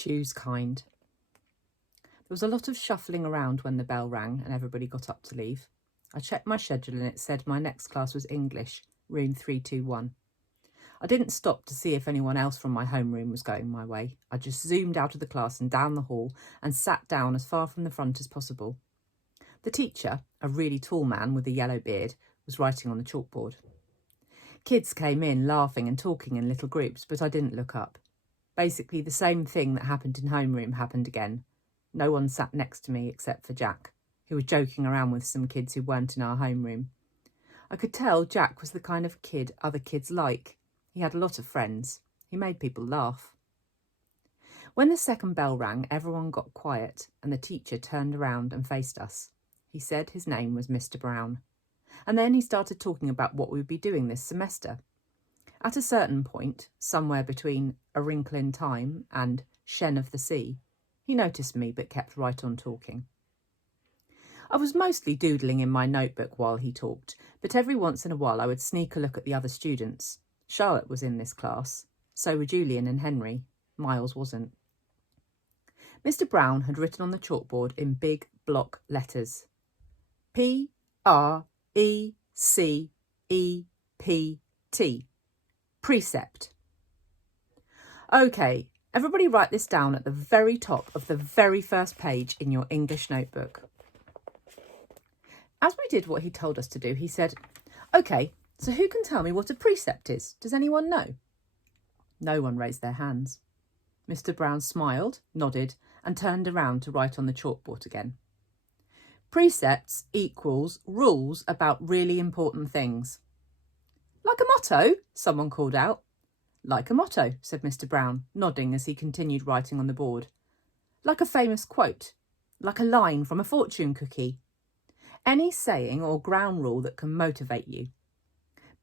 Choose kind. There was a lot of shuffling around when the bell rang and everybody got up to leave. I checked my schedule and it said my next class was English, room 321. I didn't stop to see if anyone else from my homeroom was going my way. I just zoomed out of the class and down the hall and sat down as far from the front as possible. The teacher, a really tall man with a yellow beard, was writing on the chalkboard. Kids came in laughing and talking in little groups, but I didn't look up. Basically, the same thing that happened in homeroom happened again. No one sat next to me except for Jack, who was joking around with some kids who weren't in our homeroom. I could tell Jack was the kind of kid other kids like. He had a lot of friends. He made people laugh. When the second bell rang, everyone got quiet and the teacher turned around and faced us. He said his name was Mr. Brown. And then he started talking about what we would be doing this semester. At a certain point, somewhere between A Wrinkle in Time and Shen of the Sea, he noticed me but kept right on talking. I was mostly doodling in my notebook while he talked, but every once in a while I would sneak a look at the other students. Charlotte was in this class, so were Julian and Henry. Miles wasn't. Mr. Brown had written on the chalkboard in big block letters, P-R-E-C-E-P-T. Precept. OK, everybody write this down at the very top of the very first page in your English notebook. As we did what he told us to do, he said, OK, so who can tell me what a precept is? Does anyone know? No one raised their hands. Mr. Brown smiled, nodded, and turned around to write on the chalkboard again. Precepts equals rules about really important things. Like a motto, someone called out. Like a motto, said Mr. Brown, nodding as he continued writing on the board. Like a famous quote. Like a line from a fortune cookie. Any saying or ground rule that can motivate you.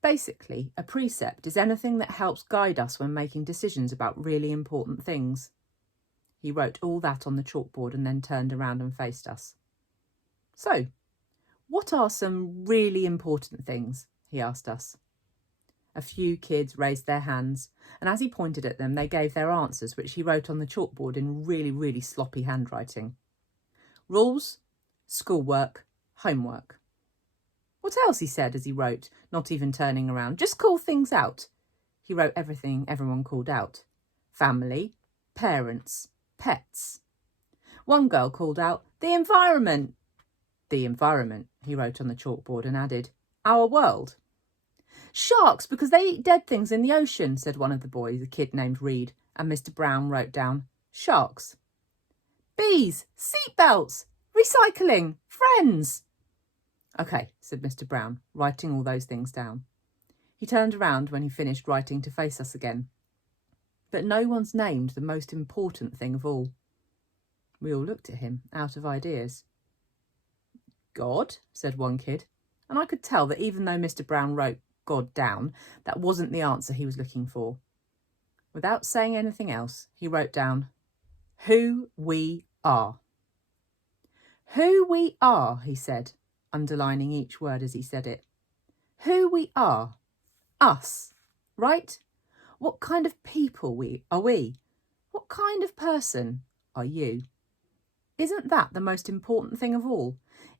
Basically, a precept is anything that helps guide us when making decisions about really important things. He wrote all that on the chalkboard and then turned around and faced us. So, what are some really important things? He asked us. A few kids raised their hands, and as he pointed at them, they gave their answers, which he wrote on the chalkboard in really sloppy handwriting. Rules, schoolwork, homework. What else? He said as he wrote, not even turning around. Just call things out. He wrote everything everyone called out. Family, parents, pets. One girl called out, the environment. The environment, he wrote on the chalkboard and added, our world. Sharks, because they eat dead things in the ocean, said one of the boys, a kid named Reed, and Mr. Brown wrote down, sharks. Bees, seatbelts, recycling, friends. OK, said Mr. Brown, writing all those things down. He turned around when he finished writing to face us again. But no one's named the most important thing of all. We all looked at him, out of ideas. God, said one kid, and I could tell that even though Mr. Brown wrote God down, that wasn't the answer he was looking for. Without saying anything else, he wrote down, who we are. Who we are, he said, underlining each word as he said it. Who we are. Us, right? What kind of people are we? What kind of person are you? Isn't that the most important thing of all?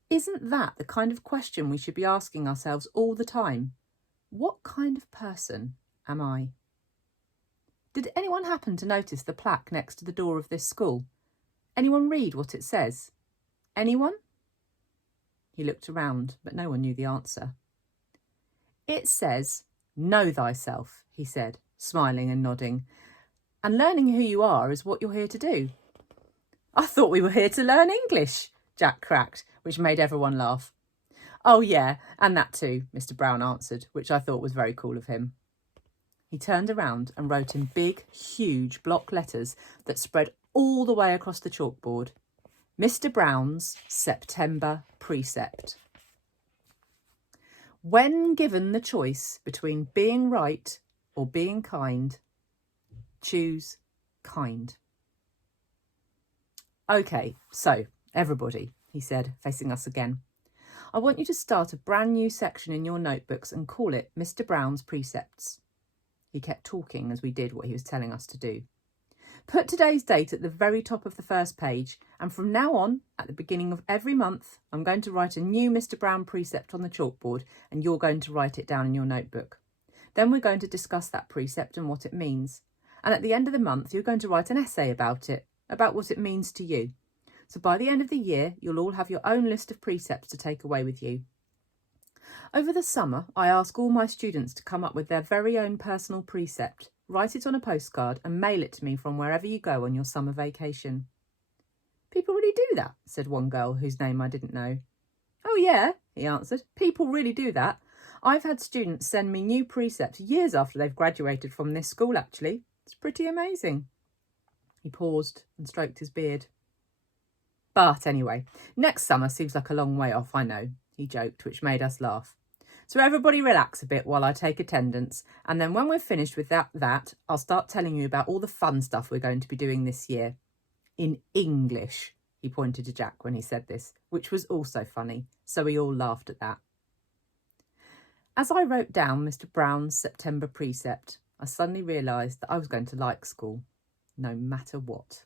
Isn't that the kind of question we should be asking ourselves all the time? What kind of person am I? Did anyone happen to notice the plaque next to the door of this school? Anyone read what it says? Anyone? He looked around, but no one knew the answer. It says, know thyself, he said, smiling and nodding. And learning who you are is what you're here to do. I thought we were here to learn English, Jack cracked, which made everyone laugh. Oh yeah, and that too, Mr. Brown answered, which I thought was very cool of him. He turned around and wrote in big, huge block letters that spread all the way across the chalkboard, Mr. Brown's September Precept. When given the choice between being right or being kind, choose kind. OK, so everybody, he said, facing us again. I want you to start a brand new section in your notebooks and call it Mr. Brown's Precepts. He kept talking as we did what he was telling us to do. Put today's date at the very top of the first page, and from now on, at the beginning of every month, I'm going to write a new Mr. Brown precept on the chalkboard, and you're going to write it down in your notebook. Then we're going to discuss that precept and what it means. And at the end of the month, you're going to write an essay about it, about what it means to you. So by the end of the year, you'll all have your own list of precepts to take away with you. Over the summer, I ask all my students to come up with their very own personal precept, write it on a postcard and mail it to me from wherever you go on your summer vacation. People really do that, said one girl whose name I didn't know. Oh yeah, he answered, people really do that. I've had students send me new precepts years after they've graduated from this school, actually. It's pretty amazing. He paused and stroked his beard. But anyway, next summer seems like a long way off, I know, he joked, which made us laugh. So everybody relax a bit while I take attendance, and then when we're finished with that, I'll start telling you about all the fun stuff we're going to be doing this year. In English, he pointed to Jack when he said this, which was also funny, so we all laughed at that. As I wrote down Mr. Brown's September precept, I suddenly realised that I was going to like school, no matter what.